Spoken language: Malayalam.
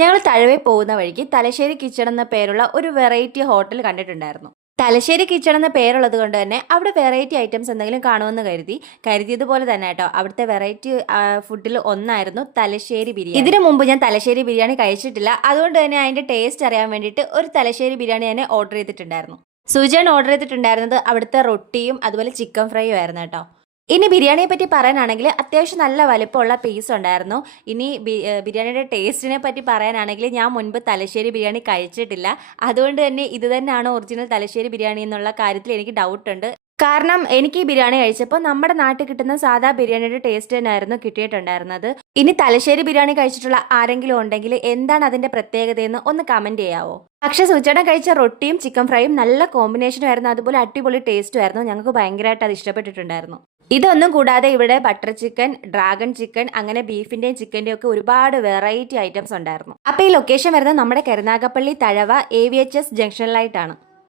ഞങ്ങൾ തഴവെ പോകുന്ന വഴിക്ക് തലശ്ശേരി കിച്ചൺ എന്ന പേരുള്ള ഒരു വെറൈറ്റി ഹോട്ടൽ കണ്ടിട്ടുണ്ടായിരുന്നു. തലശ്ശേരി കിച്ചൺ എന്ന പേരുള്ളത് കൊണ്ട് തന്നെ അവിടെ വെറൈറ്റി ഐറ്റംസ് എന്തെങ്കിലും കാണുമെന്ന് കരുതി. കരുതിയതുപോലെ തന്നെ കേട്ടോ അവിടുത്തെ വെറൈറ്റി ഫുഡിൽ ഒന്നായിരുന്നു തലശ്ശേരി ബിരിയാണി. ഇതിനു മുമ്പ് ഞാൻ തലശ്ശേരി ബിരിയാണി കഴിച്ചിട്ടില്ല. അതുകൊണ്ട് തന്നെ അതിന്റെ ടേസ്റ്റ് അറിയാൻ വേണ്ടിയിട്ട് ഒരു തലശ്ശേരി ബിരിയാണി തന്നെ ഓർഡർ ചെയ്തിട്ടുണ്ടായിരുന്നു. സുജൻ ഓർഡർ ചെയ്തിട്ടുണ്ടായിരുന്നത് അവിടുത്തെ റൊട്ടിയും അതുപോലെ ചിക്കൻ ഫ്രൈയും ആയിരുന്നു കേട്ടോ. ഇനി ബിരിയാണിയെ പറ്റി പറയാനാണെങ്കിൽ അത്യാവശ്യം നല്ല വലിപ്പമുള്ള പീസ് ഉണ്ടായിരുന്നു. ഇനി ബിരിയാണിയുടെ ടേസ്റ്റിനെ പറ്റി പറയാനാണെങ്കിൽ ഞാൻ മുൻപ് തലശ്ശേരി ബിരിയാണി കഴിച്ചിട്ടില്ല. അതുകൊണ്ട് തന്നെ ഇത് തന്നെയാണ് ഒറിജിനൽ തലശ്ശേരി ബിരിയാണി എന്നുള്ള കാര്യത്തിൽ എനിക്ക് ഡൗട്ട് ഉണ്ട്. കാരണം എനിക്ക് ഈ ബിരിയാണി കഴിച്ചപ്പോൾ നമ്മുടെ നാട്ടിൽ കിട്ടുന്ന സാധാ ബിരിയാണിയുടെ ടേസ്റ്റ് തന്നെയായിരുന്നു കിട്ടിയിട്ടുണ്ടായിരുന്നത്. ഇനി തലശ്ശേരി ബിരിയാണി കഴിച്ചിട്ടുള്ള ആരെങ്കിലും ഉണ്ടെങ്കിൽ എന്താണ് അതിന്റെ പ്രത്യേകതയെന്ന് ഒന്ന് കമന്റ് ചെയ്യാവോ? പക്ഷേ സുചേട്ടൻ കഴിച്ച റൊട്ടിയും ചിക്കൻ ഫ്രൈയും നല്ല കോമ്പിനേഷനും ആയിരുന്നു. അതുപോലെ അടിപൊളി ടേസ്റ്റും ആയിരുന്നു. ഞങ്ങൾക്ക് ഭയങ്കരമായിട്ട് അത് ഇഷ്ടപ്പെട്ടിട്ടുണ്ടായിരുന്നു. ഇതൊന്നും കൂടാതെ ഇവിടെ ബട്ടർ ചിക്കൻ ഡ്രാഗൺ ചിക്കൻ അങ്ങനെ ബീഫിന്റെയും ചിക്കന്റെയും ഒക്കെ ഒരുപാട് വെറൈറ്റി ഐറ്റംസ് ഉണ്ടായിരുന്നു. അപ്പൊ ഈ ലൊക്കേഷൻ വരുന്നത് നമ്മുടെ Karunagappally Thazhava A V H S ജംഗ്ഷനിലായിട്ടാണ്